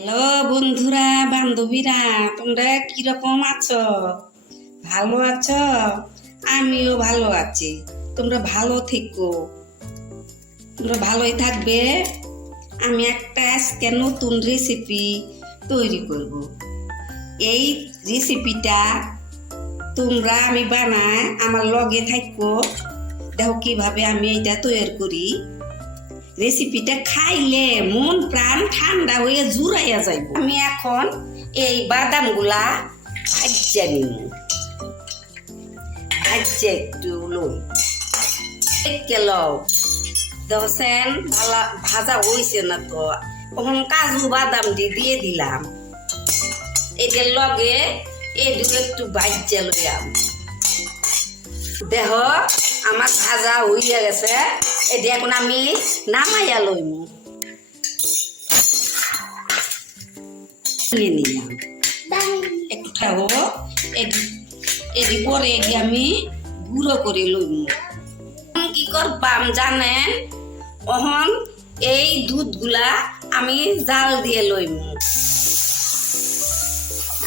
Hello বন্ধুরা, বান্ধবীরা, তোমরা কিরকম আছো? ভালো আছো? আমিও ভালো আছি। তোমরা ভালো থেকো, তোমরা ভালোই থাকবে। আমি একটা আজকে নতুন রেসিপি তৈরি করব। এই রেসিপিটা তোমরা আমি বানাই আমার লগে থাকো, দেখো কিভাবে আমি এটা তৈরি করি। রেসিপিটা খাইলে মন প্রাণ ঠান্ডা হয়ে জুড়াইয়া যাইব। আমি এখন এই বাদামগুলা ভাজছে নিব, ভাজছে একটু লই লও দেখছেন ভাজা হয়েছে না তো, তখন কাজু বাদাম দিয়ে দিলাম। এটার লগে এটু একটু ভাজছে লইয়াম। দেহ আমার ভাজা হইয়া গেছে, এটা এখন আমি নামাইয়া লইম। নিলাম একটু খাবো, এটি পরে আমি গুঁড়ো করে লইম। কি করবাম জানেন? অহন এই দুধগুলা আমি জাল দিয়ে লইম।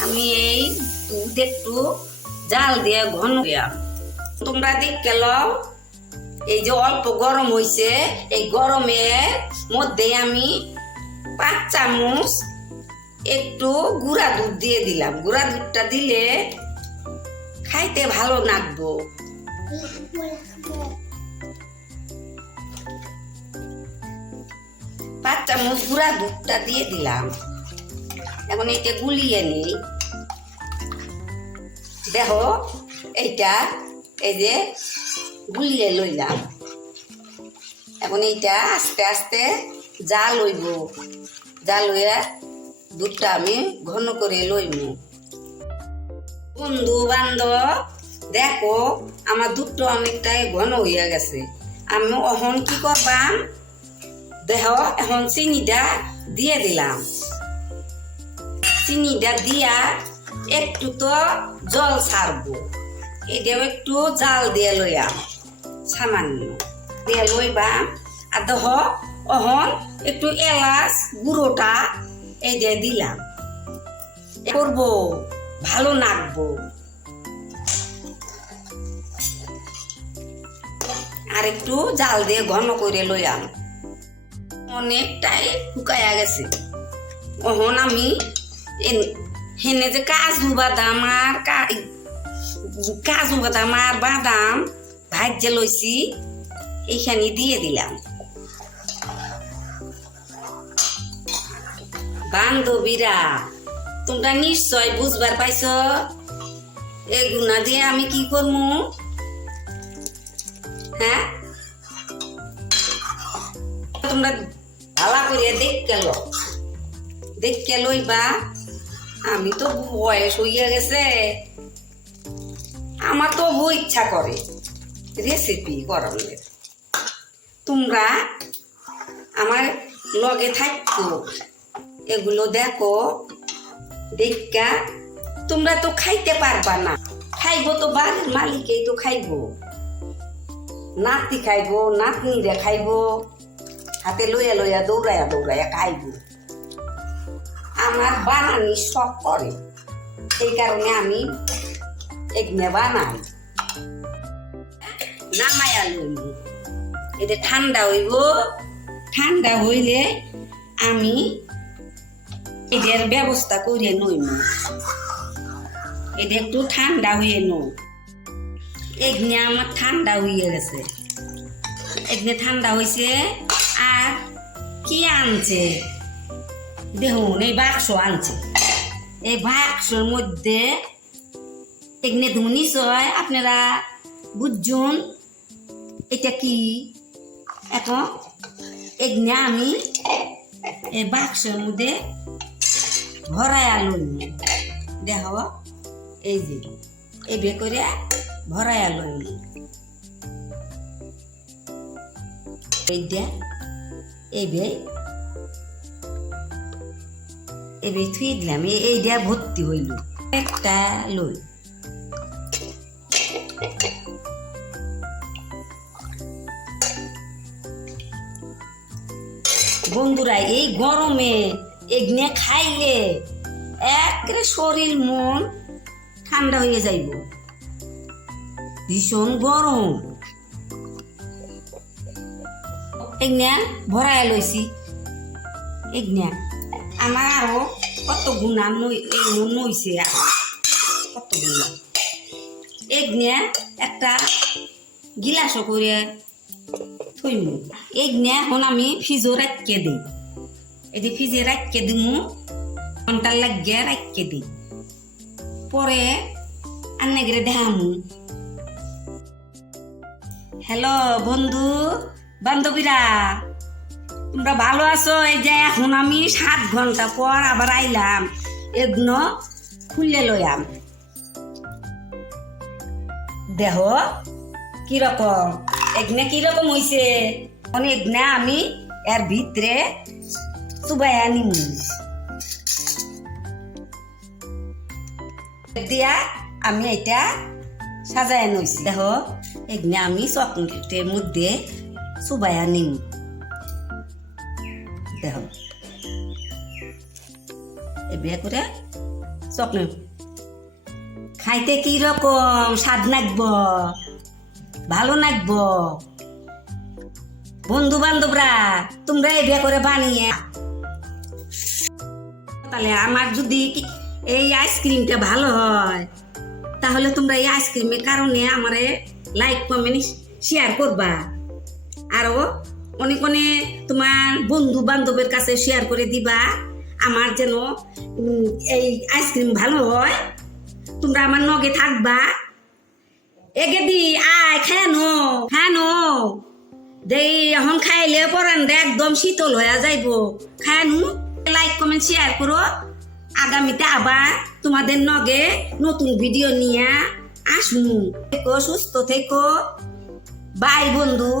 আমি এই দুধ একটু জাল দিয়ে ঘন তোমরা দেখে লও। এই যে অল্প গরম হয়েছে, এই গরমের মধ্যে আমি 5 চামচ একটু গুঁড়া দুধ দিয়ে দিলাম। গুঁড়া দুধটা দিলে খাইতে ভালো লাগবো। 5 চামচ গুঁড়া দুধটা দিয়ে দিলাম। এখন এটা গুলিয়ে নিই। দেখো এইটা এই যে গুলিয়ে লইলাম। এখন এইটা আস্তে আস্তে জাল লইব, জাল লইয়া দুধটা আমি ঘন করে লইব। বন্ধু বান্ধব দেখো আমার দুধটা অনেকটাই ঘন হইয়া গেছে। আমি এখন কি করবাম, দেখো এখন চিনিটা দিয়ে দিলাম। চিনিটা দিয়া একটু তো জল ছাড়বো। এটাও একটু জাল দিয়ে লইয়াম, সামান্য দিয়ে লইবাম। আর দেহ অহন একটু এলাচ গুঁড়োটা এই দিয়ে দিলাম। করবো ভালো নাকবো। আর একটু জাল দিয়ে ঘন করে লইয়াম। অনেকটাই শুকাইয়া গেছে। অহন আমি হেনে যে কাজু বাদাম আর বাদাম ভাজে লইছি এইখানে দিয়ে দিলাম। বান্ধবীরা তোমরা নিশ্চয় বুঝবার পাইছ এগুনা দিয়ে আমি কি করবো। হ্যাঁ, তোমরা ভালো করে দেখকে লইবা। আমি তো বয়স হইয়া গেছে, আমার তো ইচ্ছা করে রেসিপি করার। তোমরা আমার লগে থাকো, এগুলো দেখো, দেখা তোমরা তো খাইতে পারবা না। খাইবো তো বাড়ির মালিকেই তো খাইবো, নাতি খাইবো, নাতনিরা খাইবো, হাতে লইয়া লইয়া দৌড়াইয়া দৌড়াইয়া খাইবো। আমার বানানি শখ করে, এই কারণে আমি এগনে বানাই। নামাইয়া লইব, এটা ঠান্ডা হইব। ঠান্ডা হইলে আমি এটার ব্যবস্থা করে নইব। এটা একটু ঠান্ডা হয়ে নই। এগনে আমার ঠান্ডা হয়ে গেছে, এগনে ঠান্ডা হয়েছে। আর কি আনছে দেখুন, এই বাক্স আনছে। এই বাক্সর মধ্যে এগনে ধুনি ছয়, আপনারা বুঝুন এটা কি। এখন এগনে আমি এই বাক্সের মধ্যে ভরাইয়া লইব। দেখো এই যে এবে করে ভরাইয়া লইব। এইটা এবে এবে থুই দিলাম। এইটা ভর্তি হইল। একটা লই বন্ধুরা, এই গরমে এগনে খাইলে একেবারে শরীর মন ঠান্ডা হয়ে যাইব। ভীষণ গরম। এগনা ভরাই লইছি। এগনা আমার আরো কত গুণা নইছে, কত গুণা। এগনা একটা গিলাস করে থইম। এগনা এখন আমি ফ্রিজও রাখকে দিই। এটি ফ্রিজে রাখকে দিমু, ঘন্টার লাগিয়ে রাখকে দিই। পরে আন্নাগিরে দেখামু। হ্যালো বন্ধু বান্ধবীরা, তোমরা ভালো আছো? এই যে এখন আমি 7 ঘন্টা পর আবার আইলাম, এগুলো খুলে লইয়াম। দেহ কিরকম, এগনে কিরকম হইছে। এগনা আমি এর ভিতরে চুবাইয়া নিমু দিয়া আমি এটা সাজায় নইছি। দেখো এগনে আমি চকলেটের মধ্যে চুবাইয়া নিমু। দেখো এবার করে চকলেট খাইতে কি রকম স্বাদ নাকব, ভালো নাকব। বন্ধু বান্ধবরা তোমরা এবার করে বানিয়ে। তাহলে আমার যদি এই আইসক্রিমটা ভালো হয়, তাহলে তোমরা এই আইসক্রিমের কারণে আমারে লাইক কমেন্ট শেয়ার করবা। আরো অনেক অনেক তোমার বন্ধু বান্ধবের কাছে শেয়ার করে দিবা, আমার যেন এই আইসক্রিম ভালো হয়। তোমরা আমার নগে থাকবা। এগে দি আয় খানো খানো দেই। এখন খাইলে পরান একদম শীতল হয়ে যাইব। খানু লাইক কমেন্ট শেয়ার করো। আগামীতে আবার তোমাদের নগে নতুন ভিডিও নিয়ে আসুন। থেকো সুস্থ থেকো। বাই বন্ধু।